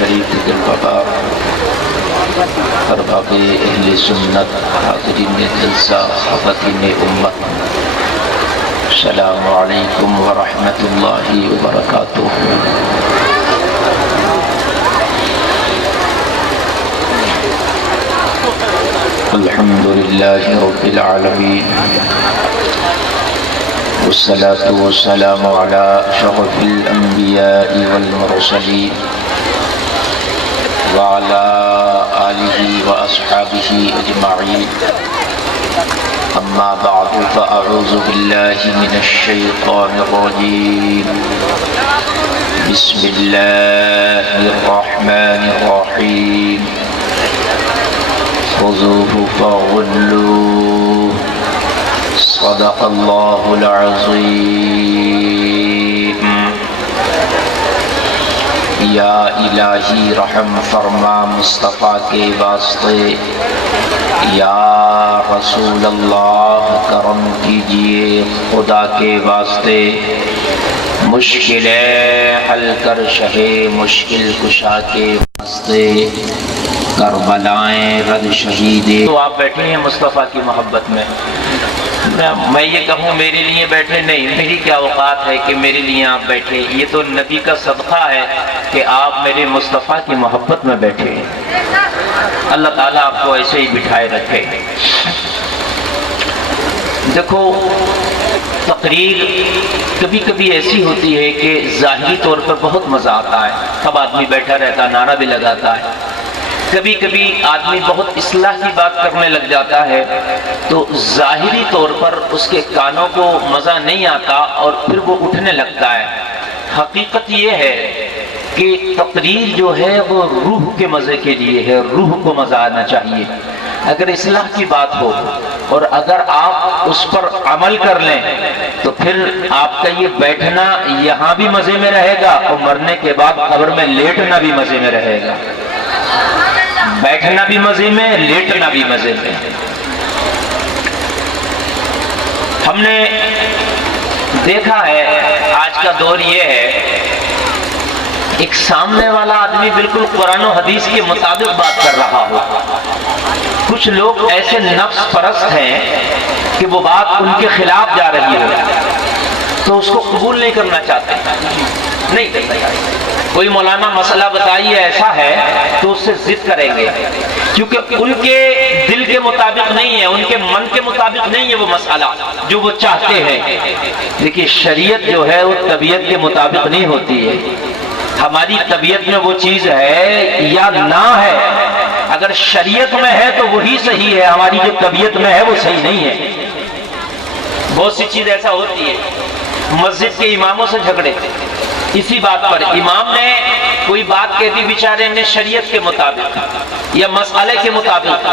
شریف دلبابا ارباب اہل سنت حاضرین جلسہ خواتین امت، السلام علیکم ورحمۃ اللہ وبرکاتہ۔ الحمد للہ رب العالمین، والصلاة والسلام على أشرف الأنبياء والمرسلين وعلى آله وأصحابه أجمعين، أما بعد فأعوذ بالله من الشيطان الرجيم، بسم الله الرحمن الرحيم، خذوه فغلوه، صدق اللہ العظیم۔ یا الہی رحم فرما مصطفیٰ کے واسطے، یا رسول اللہ کرم کیجئے خدا کے واسطے، مشکلیں حل کر شہ مشکل کشا کے واسطے، کربلائیں رد شہیدے۔ تو آپ بیٹھے ہیں مصطفیٰ کی محبت میں، میں یہ کہوں میرے لیے بیٹھے نہیں، میری کیا اوقات ہے کہ میرے لیے آپ بیٹھے، یہ تو نبی کا صدقہ ہے کہ آپ میرے مصطفیٰ کی محبت میں بیٹھے ہیں۔ اللہ تعالیٰ آپ کو ایسے ہی بٹھائے رکھے۔ دیکھو، تقریر کبھی کبھی ایسی ہوتی ہے کہ ظاہری طور پر بہت مزہ آتا ہے، سب آدمی بیٹھا رہتا ہے، نعرہ بھی لگاتا ہے۔ کبھی کبھی آدمی بہت اصلاح کی بات کرنے لگ جاتا ہے تو ظاہری طور پر اس کے کانوں کو مزہ نہیں آتا اور پھر وہ اٹھنے لگتا ہے۔ حقیقت یہ ہے کہ تقریر جو ہے وہ روح کے مزے کے لیے ہے، روح کو مزہ آنا چاہیے۔ اگر اصلاح کی بات ہو اور اگر آپ اس پر عمل کر لیں تو پھر آپ کا یہ بیٹھنا یہاں بھی مزے میں رہے گا اور مرنے کے بعد قبر میں لیٹنا بھی مزے میں رہے گا۔ بیٹھنا بھی مزے میں، لیٹنا بھی مزے میں۔ ہم نے دیکھا ہے آج کا دور یہ ہے، ایک سامنے والا آدمی بالکل قرآن و حدیث کے مطابق بات کر رہا ہو، کچھ لوگ ایسے نفس پرست ہیں کہ وہ بات ان کے خلاف جا رہی ہو تو اس کو قبول نہیں کرنا چاہتے، نہیں کرتے۔ کوئی مولانا مسئلہ بتائیے ایسا ہے تو اس سے ضد کریں گے، کیونکہ ان کے دل کے مطابق نہیں ہے، ان کے من کے مطابق نہیں ہے وہ مسئلہ جو وہ چاہتے ہیں۔ لیکن شریعت جو ہے وہ طبیعت کے مطابق نہیں ہوتی ہے۔ ہماری طبیعت میں وہ چیز ہے یا نہ ہے، اگر شریعت میں ہے تو وہی صحیح ہے، ہماری جو طبیعت میں ہے وہ صحیح نہیں ہے۔ بہت سی چیز ایسا ہوتی ہے، مسجد کے اماموں سے جھگڑے اسی بات پر، امام نے کوئی بات کہہ دی بیچارے نے شریعت کے مطابق یا مسئلے کے مطابق،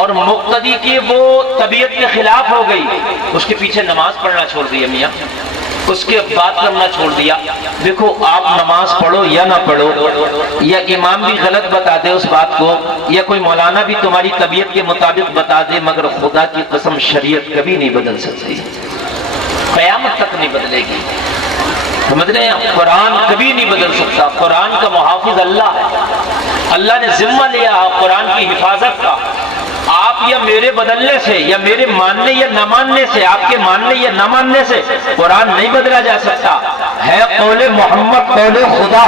اور مقتدی کی وہ طبیعت کے خلاف ہو گئی، اس کے پیچھے نماز پڑھنا چھوڑ دیا، میاں اس کے بات کرنا چھوڑ دیا۔ دیکھو، آپ نماز پڑھو یا نہ پڑھو، یا امام بھی غلط بتا دے اس بات کو، یا کوئی مولانا بھی تمہاری طبیعت کے مطابق بتا دے، مگر خدا کی قسم شریعت کبھی نہیں بدل سکتی، قیامت تک نہیں بدلے گی۔ سمجھ رہے ہیں؟ قرآن کبھی نہیں بدل سکتا، قرآن کا محافظ اللہ ہے، اللہ نے ذمہ لیا قرآن کی حفاظت کا۔ آپ یا میرے بدلنے سے یا میرے ماننے یا نہ ماننے سے، آپ کے ماننے یا نہ ماننے سے قرآن نہیں بدلا جا سکتا ہے۔ قول محمد قول خدا،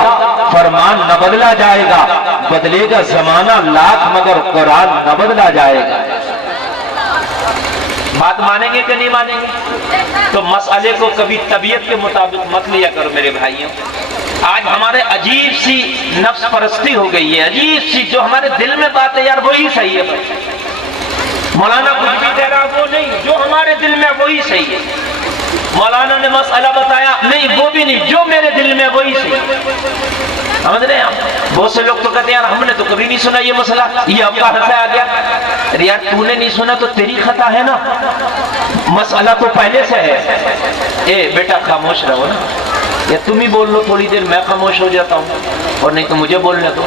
فرمان نہ بدلا جائے گا، بدلے گا زمانہ لاکھ مگر قرآن نہ بدلا جائے گا۔ بات مانیں گے کہ نہیں مانیں گے؟ تو مسئلے کو کبھی طبیعت کے مطابق مت لیا کرو میرے بھائیوں۔ آج ہمارے عجیب سی نفس پرستی ہو گئی ہے، عجیب سی، جو ہمارے دل میں بات ہے یار وہی صحیح ہے، مولانا کچھ بھی کہہ رہا وہ نہیں، جو ہمارے دل میں وہی صحیح ہے۔ مولانا نے مسئلہ بتایا، نہیں وہ بھی نہیں، جو میرے دل میں وہی صحیح ہے۔ سمجھ رہے ہیں آپ؟ بہت سے لوگ تو کہتے ہیں یار ہم نے تو کبھی نہیں سنا یہ مسئلہ، یہ اب کہاں سے آ گیا؟ یار تو نے نہیں سنا تو تیری خطا ہے نا، مسئلہ تو پہلے سے ہے۔ اے بیٹا خاموش رہو نا، یا تم ہی بول لو تھوڑی دیر، میں خاموش ہو جاتا ہوں، اور نہیں تو مجھے بولنے دو۔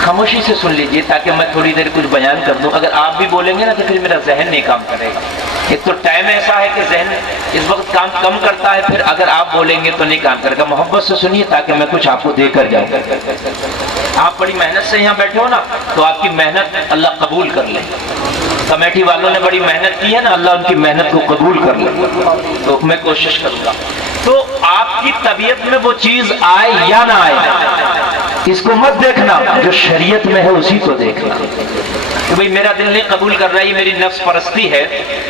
خاموشی سے سن لیجئے تاکہ میں تھوڑی دیر کچھ بیان کر دوں۔ اگر آپ بھی بولیں گے نا تو پھر میرا ذہن نہیں کام کرے گا۔ ایک تو ٹائم ایسا ہے کہ ذہن اس وقت کام کم کرتا ہے، پھر اگر آپ بولیں گے تو نہیں کام کرے گا۔ محبت سے سنیے تاکہ میں کچھ آپ کو دے کر جاؤں۔ آپ بڑی محنت سے یہاں بیٹھے ہو نا، تو آپ کی محنت اللہ قبول کر لے۔ کمیٹی والوں نے بڑی محنت کی ہے نا، اللہ ان کی محنت کو قبول کر لے، تو میں کوشش کروں گا۔ تو آپ کی طبیعت میں وہ چیز آئے یا نہ آئے، اس کو مت دیکھنا، جو شریعت میں ہے اسی کو دیکھنا کہ بھئی میرا دل نہیں قبول کر رہا، یہ میری نفس پرستی ہے،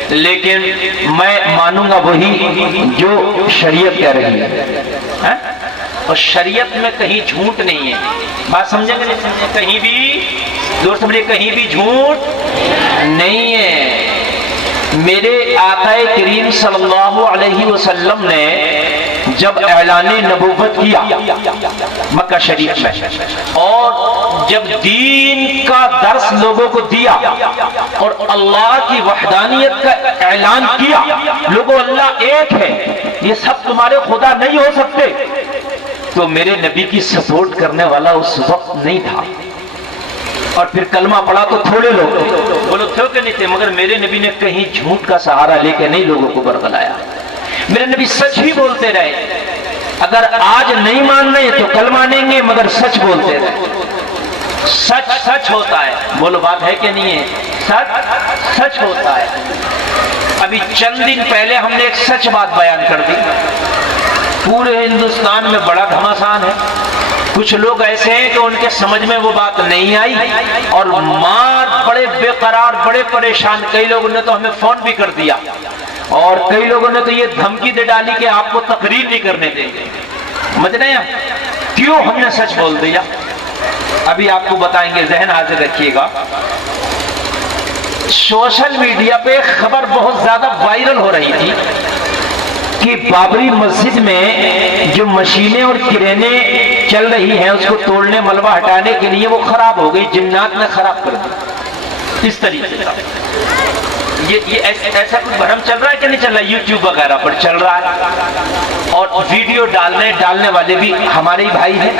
لیکن میں مانوں گا وہی جو شریعت کہہ رہی ہے۔ اور شریعت میں کہیں جھوٹ نہیں ہے، بات سمجھیں گے نہیں سمجھیں؟ کہیں بھی دور سمجھے، کہیں بھی جھوٹ نہیں ہے۔ میرے آقا کریم صلی اللہ علیہ وسلم نے جب اعلان نبوت کیا مکہ شریف میں، اور جب دین کا درس لوگوں کو دیا اور اللہ کی وحدانیت کا اعلان کیا، لوگوں اللہ ایک ہے، یہ سب تمہارے خدا نہیں ہو سکتے، تو میرے نبی کی سپورٹ کرنے والا اس وقت نہیں تھا۔ اور پھر کلمہ پڑھا تو تھوڑے لوگ بولو تھے کہ نہیں تھے، مگر میرے نبی نے کہیں جھوٹ کا سہارا لے کے نہیں لوگوں کو برگلایا۔ میرے نبی سچ ہی بولتے رہے، اگر آج نہیں مان رہے تو کل مانیں گے، مگر سچ بولتے رہے۔ سچ سچ ہوتا ہے، بولو بات ہے کہ نہیں ہے؟ سچ سچ ہوتا ہے۔ ابھی چند دن پہلے ہم نے ایک سچ بات بیان کر دی، پورے ہندوستان میں بڑا گھمسان ہے، کچھ لوگ ایسے ہیں کہ ان کے سمجھ میں وہ بات نہیں آئی اور مار بڑے بے قرار، بڑے پریشان، کئی لوگوں نے تو ہمیں فون بھی کر دیا اور کئی لوگوں نے تو یہ دھمکی دے ڈالی کہ آپ کو تقریر نہیں کرنے دیں گے۔ سمجھ رہے ہیں کیوں ہم نے سچ بول دیا؟ ابھی آپ کو بتائیں گے، ذہن حاضر رکھیے گا۔ سوشل میڈیا پہ خبر بہت زیادہ وائرل ہو رہی تھی کہ بابری مسجد میں جو مشینیں اور کرینے چل رہی ہیں اس کو توڑنے، ملبہ ہٹانے کے لیے وہ خراب ہو گئی، جنات نے خراب کر دی۔ اس طریقے سے یہ ایسا کچھ بھرم چل رہا ہے کہ نہیں چل رہا؟ یوٹیوب وغیرہ پر چل رہا ہے، اور ویڈیو ڈالنے والے بھی ہمارے ہی بھائی ہیں،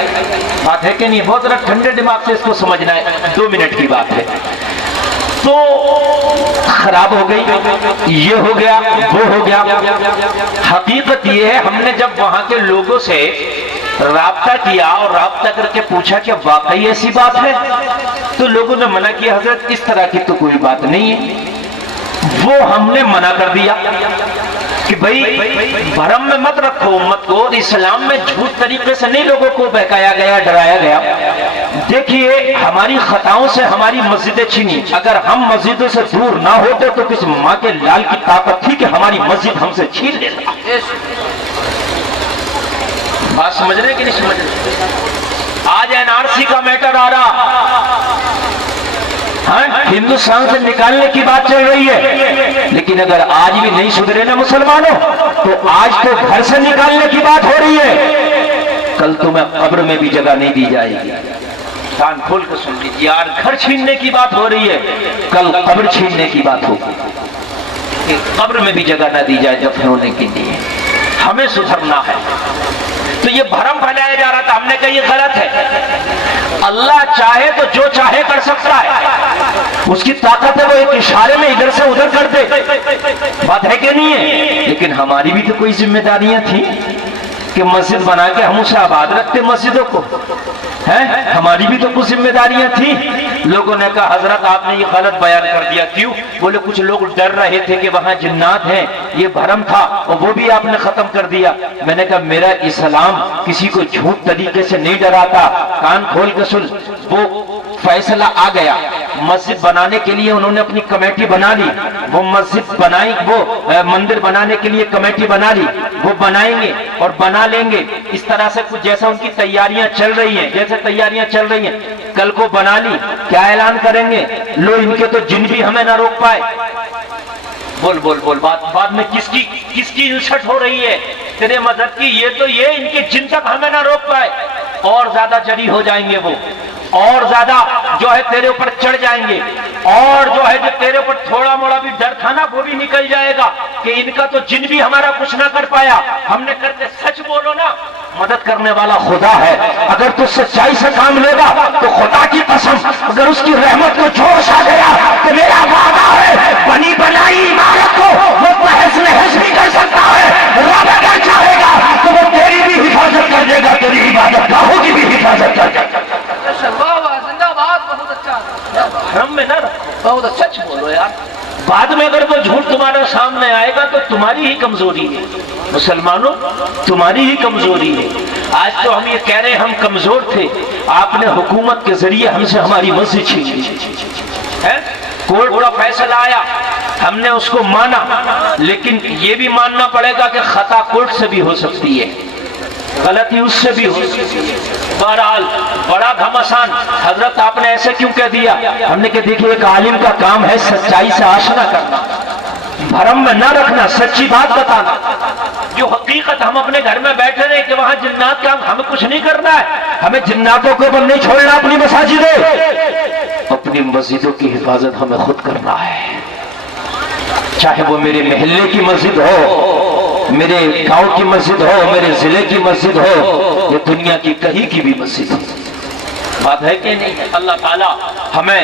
بات ہے کہ نہیں؟ بہت ذرا ٹھنڈے دماغ سے اس کو سمجھنا ہے، 2 منٹ کی بات ہے۔ تو خراب ہو گئی، یہ ہو گیا، وہ ہو گیا۔ حقیقت یہ ہے، ہم نے جب وہاں کے لوگوں سے رابطہ کیا اور رابطہ کر کے پوچھا کہ واقعی ایسی بات ہے، تو لوگوں نے منع کیا، حضرت اس طرح کی تو کوئی بات نہیں ہے۔ وہ ہم نے منع کر دیا کہ بھائی بھرم میں مت رکھو امت کو، اسلام میں جھوٹ طریقے سے نہیں لوگوں کو بہکایا گیا، ڈرایا گیا۔ دیکھیے ہماری خطاؤں سے ہماری مسجدیں چھینی، اگر ہم مسجدوں سے دور نہ ہوتے تو کس ماں کے لال کی طاقت تھی کہ ہماری مسجد ہم سے چھین لیتا؟ بات سمجھ رہے کہ نہیں سمجھ رہے؟ آج NRC کا میٹر آ رہا، ہندوستان سے نکالنے کی بات چل رہی ہے، لیکن اگر آج بھی نہیں سدھرے نا مسلمانوں، تو آج تو گھر سے نکالنے کی بات ہو رہی ہے، کل تمہیں قبر میں بھی جگہ نہیں دی جائے گی۔ کان کھول کر سن لیجیے، یار گھر چھیننے کی بات ہو رہی ہے، کل قبر چھیننے کی بات ہوگی، قبر میں بھی جگہ نہ دی جائے دفن ہونے کے لیے۔ ہمیں سدھرنا ہے۔ تو یہ بھرم پھیلایا جا رہا تھا، ہم نے کہا یہ غلط ہے۔ اللہ چاہے تو جو چاہے کر سکتا ہے، اس کی طاقت ہے، وہ ایک اشارے میں ادھر سے ادھر کر دے، بات ہے کہ نہیں ہے؟ لیکن ہماری بھی تو کوئی ذمہ داریاں تھیں کہ مسجد بنا کے ہم اسے آباد رکھتے مسجدوں کو، ہماری بھی تو کچھ ذمہ داریاں تھیں۔ لوگوں نے کہا حضرت آپ نے یہ غلط بیان کر دیا، کیوں؟ بولے کچھ لوگ ڈر رہے تھے کہ وہاں جنات ہیں، یہ بھرم تھا اور وہ بھی آپ نے ختم کر دیا۔ میں نے کہا میرا اسلام کسی کو جھوٹ طریقے سے نہیں ڈراتا، کان کھول کے سن۔ وہ فیصلہ آ گیا، مسجد بنانے کے لیے انہوں نے اپنی کمیٹی بنا لی، وہ مسجد بنائیں، وہ مندر بنانے کے لیے کمیٹی بنا لی، وہ بنائیں گے اور بنا لیں گے۔ اس طرح سے کچھ جیسا ان کی تیاریاں چل رہی ہیں، جیسے تیاریاں چل رہی ہیں، کل کو بنا لی، کیا اعلان کریں گے؟ لو ان کے تو جن بھی ہمیں نہ روک پائے۔ بول بول بول، بعد میں کس کی انسٹ ہو رہی ہے؟ تیرے مذہب کی، یہ تو یہ ان کے جن تک ہمیں نہ روک پائے، اور زیادہ جری ہو جائیں گے وہ، اور زیادہ جو ہے تیرے اوپر چڑھ جائیں گے، اور جو ہے جو تیرے اوپر تھوڑا موڑا بھی ڈر تھا نا وہ بھی نکل جائے گا کہ ان کا تو جن بھی ہمارا کچھ نہ کر پایا۔ ہم نے کرتے سچ بولو نا، مدد کرنے والا خدا ہے۔ اگر تو سچائی سے کام لے گا تو خدا کی قسم اگر اس کی رحمت کو جوش آ گیا تو میرا وعدہ ہے بنی بنائی عمارت کو بعد میں اگر وہ جھوٹ تمہارا سامنے آئے گا تو تمہاری ہی کمزوری ہے مسلمانوں، تمہاری ہی کمزوری ہے۔ آج تو ہم یہ کہہ رہے ہیں ہم کمزور تھے، آپ نے حکومت کے ذریعے ہم سے ہماری مسجد چھین لی ہے، کورٹ کا فیصلہ آیا، ہم نے اس کو مانا، لیکن یہ بھی ماننا پڑے گا کہ خطا کورٹ سے بھی ہو سکتی ہے، غلطی اس سے بھی ہو سکتی ہے۔ بہرحال بڑا گھمسان، حضرت آپ نے ایسے کیوں کہہ دیا؟ ہم نے کہ دیکھیے ایک عالم کا کام ہے سچائی سے آشنا کرنا، بھرم میں نہ رکھنا، سچی بات بتانا۔ جو حقیقت ہم اپنے گھر میں بیٹھے رہے کہ وہاں جنات کا ہمیں کچھ نہیں کرنا ہے، ہمیں جناتوں کو بند نہیں چھوڑنا، اپنی مساجدیں، اپنی مسجدوں کی حفاظت ہمیں خود کرنا ہے، چاہے وہ میرے محلے کی مسجد ہو، میرے گاؤں کی مسجد ہو، میرے ضلع کی مسجد ہو، یا دنیا کی کہیں کی بھی مسجد ہو۔ بات ہے کہ نہیں؟ اللہ تعالیٰ ہمیں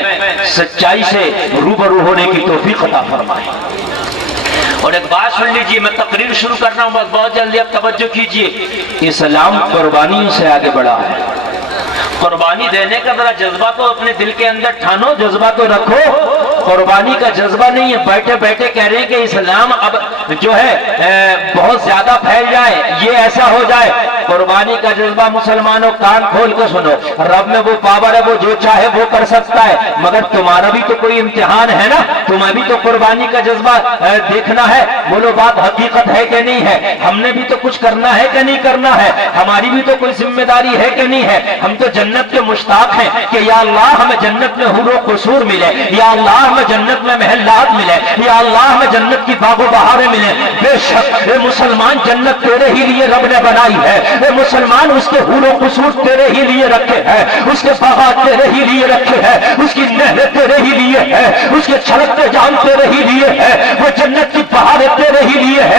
سچائی سے روبرو ہونے کی توفیق عطا فرمائے۔ اور ایک بات سن لیجئے، میں تقریر شروع کرنا ہوں بس بہت جلدی، اب توجہ کیجئے۔ اسلام قربانیوں سے آگے بڑھا ہے، قربانی دینے کا ذرا جذبہ تو اپنے دل کے اندر ٹھانو، جذبہ تو رکھو۔ قربانی کا جذبہ نہیں ہے، بیٹھے بیٹھے کہہ رہے ہیں کہ اسلام اب جو ہے بہت زیادہ پھیل جائے، یہ ایسا ہو جائے۔ قربانی کا جذبہ مسلمانوں کان کھول کے سنو، رب میں وہ پاور ہے، وہ جو چاہے وہ کر سکتا ہے، مگر تمہارا بھی تو کوئی امتحان ہے نا، تمہیں بھی تو قربانی کا جذبہ دیکھنا ہے۔ بولو بات حقیقت ہے کہ نہیں ہے؟ ہم نے بھی تو کچھ کرنا ہے کہ نہیں کرنا ہے؟ ہماری بھی تو کوئی ذمہ داری ہے کہ نہیں ہے؟ ہم تو جنت کے مشتاق ہیں کہ یا اللہ ہمیں جنت میں حور و قصور ملے، یا اللہ ہمیں جنت میں محلات ملے، یا اللہ ہمیں جنت کی باغ و بہاریں ملے۔ بے شک اے مسلمان جنت تیرے ہی لیے رب نے بنائی ہے، اے مسلمان اس کے حور و قصور تیرے ہی لیے رکھے ہیں، اس کے باغات تیرے ہی لیے رکھے ہیں، اس کی نہریں تیرے ہی لیے ہیں، اس کے چھلکتے جام تیرے ہی لیے ہیں، وہ جنت کی بہاریں تیرے ہی لیے ہیں۔